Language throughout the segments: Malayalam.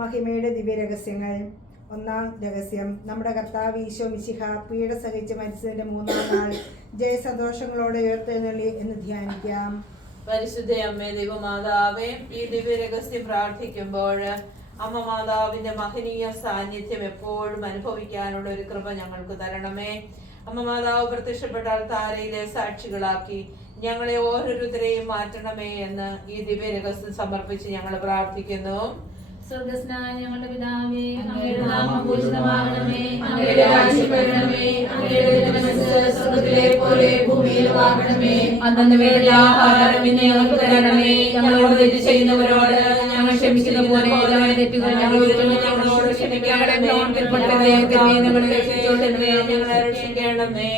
മഹിമയുടെ ദിവ്യരഹസ്യങ്ങൾ. ഒന്നാം രഹസ്യം, നമ്മുടെ കർത്താവ് ഈശോ മിശിഹ പീഡ സഹിച്ച് മരിച്ചതിന്റെ 3-ാം നാൾ ജയസന്തോഷങ്ങളോടെ ഉയർത്തെഴുന്നള്ളി എന്ന് ധ്യാനിക്കാം. പരിശുദ്ധ അമ്മേ ദൈവമാതാവേ, ഈ ദിവ്യരഹസ്യം പ്രാർത്ഥിക്കുമ്പോൾ അമ്മ മാതാവിന്റെ മഹനീയ സാന്നിധ്യം എപ്പോഴും അനുഭവിക്കാനുള്ള ഒരു കൃപ ഞങ്ങൾക്ക് തരണമേ. അമ്മ മാതാവ് പ്രത്യക്ഷപ്പെട്ടാൽ താരയിലെ സാക്ഷികളാക്കി ഞങ്ങളെ ഓരോരുത്തരെയും മാറ്റണമേ എന്ന് ഈ ദിവ്യരഹസ്യം സമർപ്പിച്ച് ഞങ്ങൾ പ്രാർത്ഥിക്കുന്നു. സ്വർഗ്ഗസ്ഥനായ ഞങ്ങളുടെ പിതാവേ, അങ്ങയുടെ നാമം പൂജിതമാകണമേ, അങ്ങയുടെ രാജ്യം വരണമേ, അങ്ങയുടെ തിരുമനസ്സ് സ്വർഗ്ഗത്തിലെ പോലെ ഭൂമിയിലുമാകണമേ. അന്നന്ന് വേണ്ട ആഹാരം ഇന്ന് ഞങ്ങൾക്ക് തരണമേ. ഞങ്ങളോട് തെറ്റ് ചെയ്യുന്നവരോട് ഞങ്ങൾ ക്ഷമിക്കുന്ന പോലെ തെറ്റുകൾ ഞങ്ങളോട് ക്ഷമിക്കണമേ. ഞങ്ങളെ രക്ഷിക്കണമേ.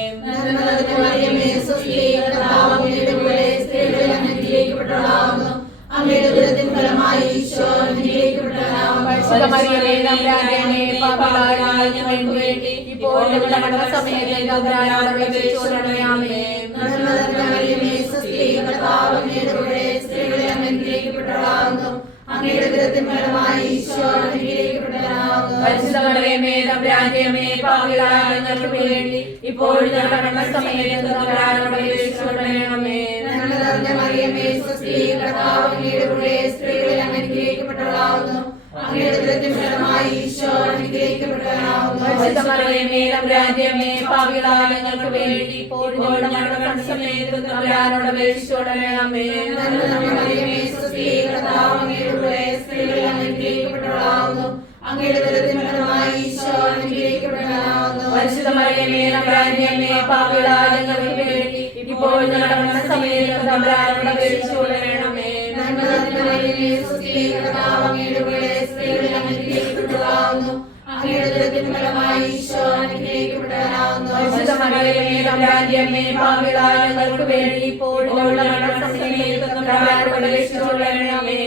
അങ്ങയുടെ ഉദരത്തിൻ ഫലമായി ഈശോ അനുഗ്രഹിക്കപ്പെട്ടവനാകുന്നു. ഞങ്ങൾക്ക് വേണ്ടി ഇപ്പോൾ ഞങ്ങളുടെ സമയത്ത് അങ്ങയുടെ ഉദരത്തിൻ ഫലമായി ഈശോ അനുഗ്രഹിക്കപ്പെട്ടവനാകുന്നു. ഞങ്ങൾക്ക് വേണ്ടി ഇപ്പോൾ ഞങ്ങളുടെ സമയത്ത് മറിയമേ, സ്വസ്തി, കർത്താവ് അങ്ങയുടെ കൂടെ സ്ത്രീകളിൽ അങ്ങ് അനുഗ്രഹിക്കപ്പെട്ടവളാകുന്നു. അങ്ങയുടെ ഉദരത്തിൻ ഫലമായി ഈശോ അനുഗ്രഹിക്കപ്പെട്ടവനാകുന്നു. ഞങ്ങൾക്ക് വേണ്ടി ഇപ്പോൾ ഞങ്ങളുടെ സമയത്ത് മറിയമേ, സ്വസ്തി, കർത്താവ് അങ്ങയുടെ കൂടെ സ്ത്രീകളിൽ അങ്ങ് അനുഗ്രഹിക്കപ്പെട്ടവളാകുന്നു. അങ്ങയുടെ ഉദരത്തിൻ ഫലമായി ഈശോ അനുഗ്രഹിക്കപ്പെട്ടവനാകുന്നു. പരിശുദ്ധ മറിയമേ, തമ്പുരാന്റെ പാപികളായ ഞങ്ങൾക്ക് വേണ്ടി ഇപ്പോൾ ഞങ്ങളുടെ സമയത്ത് തമ്പുരാനോട് അപേക്ഷിച്ചുകൊള്ളണമേ. മറിയമേ, സ്വസ്തി, കർത്താവ് അങ്ങയുടെ കൂടെ സ്ത്രീകളിൽ അങ്ങ് അനുഗ്രഹിക്കപ്പെട്ടവളാകുന്നു. അങ്ങയുടെ ഉദരത്തിൻ ഫലമായി ഈശോ അനുഗ്രഹിക്കപ്പെട്ടവനാകുന്നു. പരിശുദ്ധ മറിയമേ, തമ്പുരാന്റെ പാപികളായ ഞങ്ങൾക്ക് വേണ്ടി ഇപ്പോൾ ഞങ്ങളുടെ സമയത്ത് തമ്പുരാനോട് അപേക്ഷിച്ചുകൊള്ളണമേ.